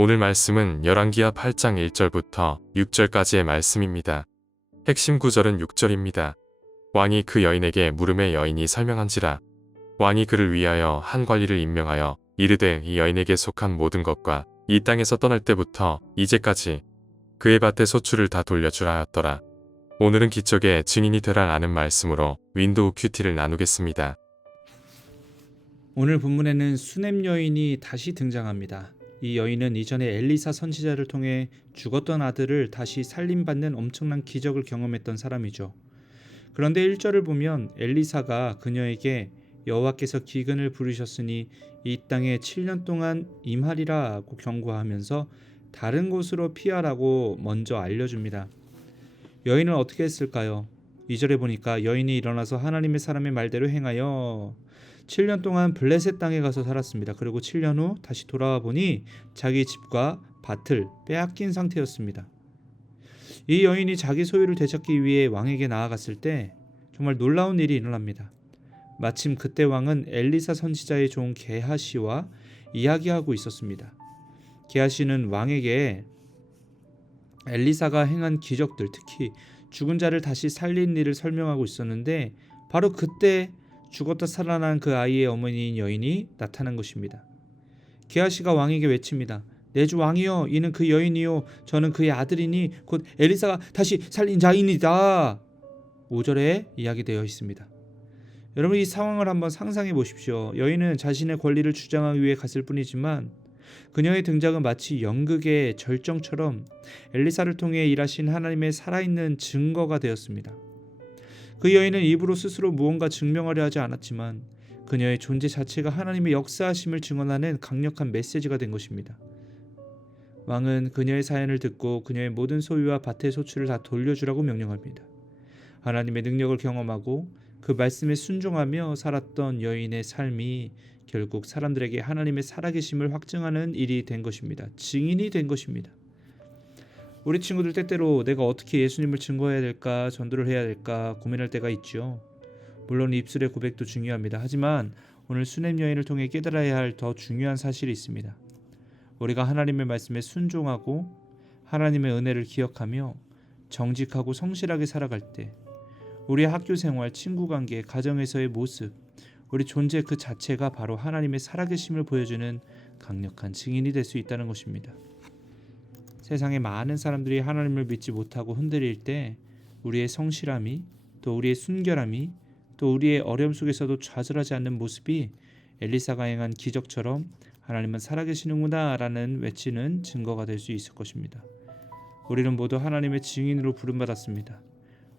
오늘 말씀은 열왕기하 8장 1절부터 6절까지의 말씀입니다. 핵심 구절은 6절입니다. 왕이 그 여인에게 물음에 여인이 설명한지라. 왕이 그를 위하여 한 관리를 임명하여 이르되 이 여인에게 속한 모든 것과 이 땅에서 떠날 때부터 이제까지 그의 밭의 소출을 다 돌려주라 하였더라. 오늘은 기적의 증인이 되라라는 말씀으로 윈도우 큐티를 나누겠습니다. 오늘 본문에는 수넴 여인이 다시 등장합니다. 이 여인은 이전에 엘리사 선지자를 통해 죽었던 아들을 다시 살림받는 엄청난 기적을 경험했던 사람이죠. 그런데 1절을 보면 엘리사가 그녀에게 여호와께서 기근을 부르셨으니 이 땅에 7년 동안 임하리라고 경고하면서 다른 곳으로 피하라고 먼저 알려줍니다. 여인은 어떻게 했을까요? 2절에 보니까 여인이 일어나서 하나님의 사람의 말대로 행하여 7년 동안 블레셋 땅에 가서 살았습니다. 그리고 7년 후 다시 돌아와 보니 자기 집과 밭을 빼앗긴 상태였습니다. 이 여인이 자기 소유를 되찾기 위해 왕에게 나아갔을 때 정말 놀라운 일이 일어납니다. 마침 그때 왕은 엘리사 선지자의 종 게하시와 이야기하고 있었습니다. 게하시는 왕에게 엘리사가 행한 기적들, 특히 죽은 자를 다시 살린 일을 설명하고 있었는데 바로 그때 죽었다 살아난 그 아이의 어머니인 여인이 나타난 것입니다. 게하시가 왕에게 외칩니다. 내 주 왕이여, 이는 그 여인이요 저는 그의 아들이니 곧 엘리사가 다시 살린 자이니이다. 5절에 이야기되어 있습니다. 여러분, 이 상황을 한번 상상해 보십시오. 여인은 자신의 권리를 주장하기 위해 갔을 뿐이지만 그녀의 등장은 마치 연극의 절정처럼 엘리사를 통해 일하신 하나님의 살아있는 증거가 되었습니다. 그 여인은 입으로 스스로 무언가 증명하려 하지 않았지만 그녀의 존재 자체가 하나님의 역사하심을 증언하는 강력한 메시지가 된 것입니다. 왕은 그녀의 사연을 듣고 그녀의 모든 소유와 밭의 소출을 다 돌려주라고 명령합니다. 하나님의 능력을 경험하고 그 말씀에 순종하며 살았던 여인의 삶이 결국 사람들에게 하나님의 살아계심을 확증하는 일이 된 것입니다. 증인이 된 것입니다. 우리 친구들 때때로 내가 어떻게 예수님을 증거해야 될까, 전도를 해야 될까 고민할 때가 있죠. 물론 입술의 고백도 중요합니다. 하지만 오늘 수넴 여인을 통해 깨달아야 할 더 중요한 사실이 있습니다. 우리가 하나님의 말씀에 순종하고 하나님의 은혜를 기억하며 정직하고 성실하게 살아갈 때 우리의 학교 생활, 친구 관계, 가정에서의 모습, 우리 존재 그 자체가 바로 하나님의 살아계심을 보여주는 강력한 증인이 될 수 있다는 것입니다. 세상에 많은 사람들이 하나님을 믿지 못하고 흔들릴 때 우리의 성실함이, 또 우리의 순결함이, 또 우리의 어려움 속에서도 좌절하지 않는 모습이 엘리사가 행한 기적처럼 하나님은 살아계시는구나 라는 외치는 증거가 될 수 있을 것입니다. 우리는 모두 하나님의 증인으로 부름받았습니다.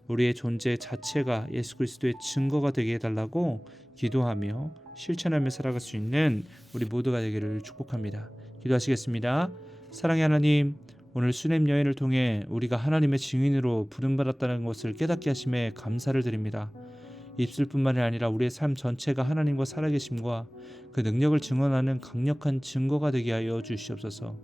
우리의 존재 자체가 예수 그리스도의 증거가 되게 해달라고 기도하며 실천하며 살아갈 수 있는 우리 모두가 되기를 축복합니다. 기도하시겠습니다. 사랑의 하나님, 오늘 수넴 여인을 통해 우리가 하나님의 증인으로 부름받았다는 것을 깨닫게 하심에 감사를 드립니다. 입술뿐만이 아니라 우리의 삶 전체가 하나님과 살아계심과 그 능력을 증언하는 강력한 증거가 되게 하여 주시옵소서.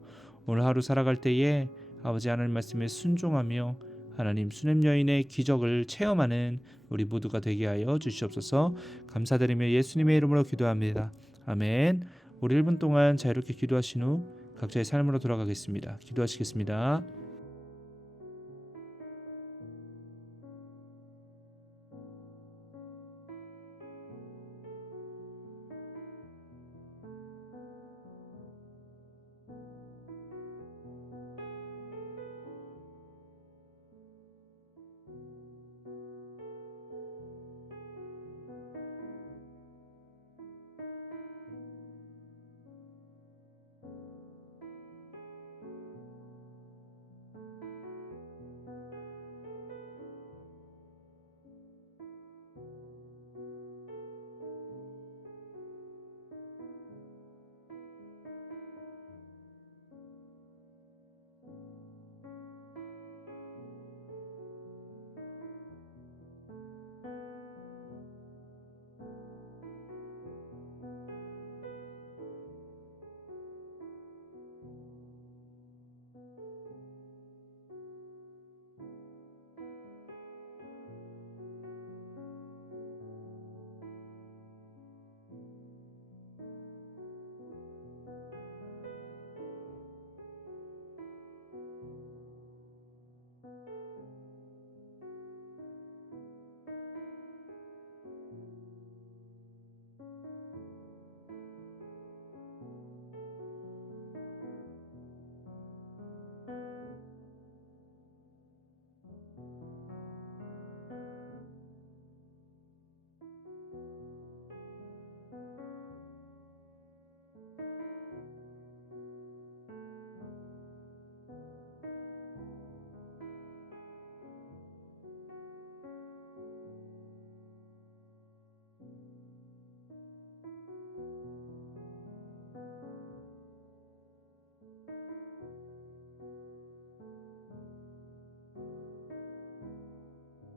오늘 하루 살아갈 때에 아버지 하나님 말씀에 순종하며 하나님 수넴 여인의 기적을 체험하는 우리 모두가 되게 하여 주시옵소서. 감사드리며 예수님의 이름으로 기도합니다. 아멘. 우리 1분 동안 자유롭게 기도하신 후 각자의 삶으로 돌아가겠습니다. 기도하시겠습니다.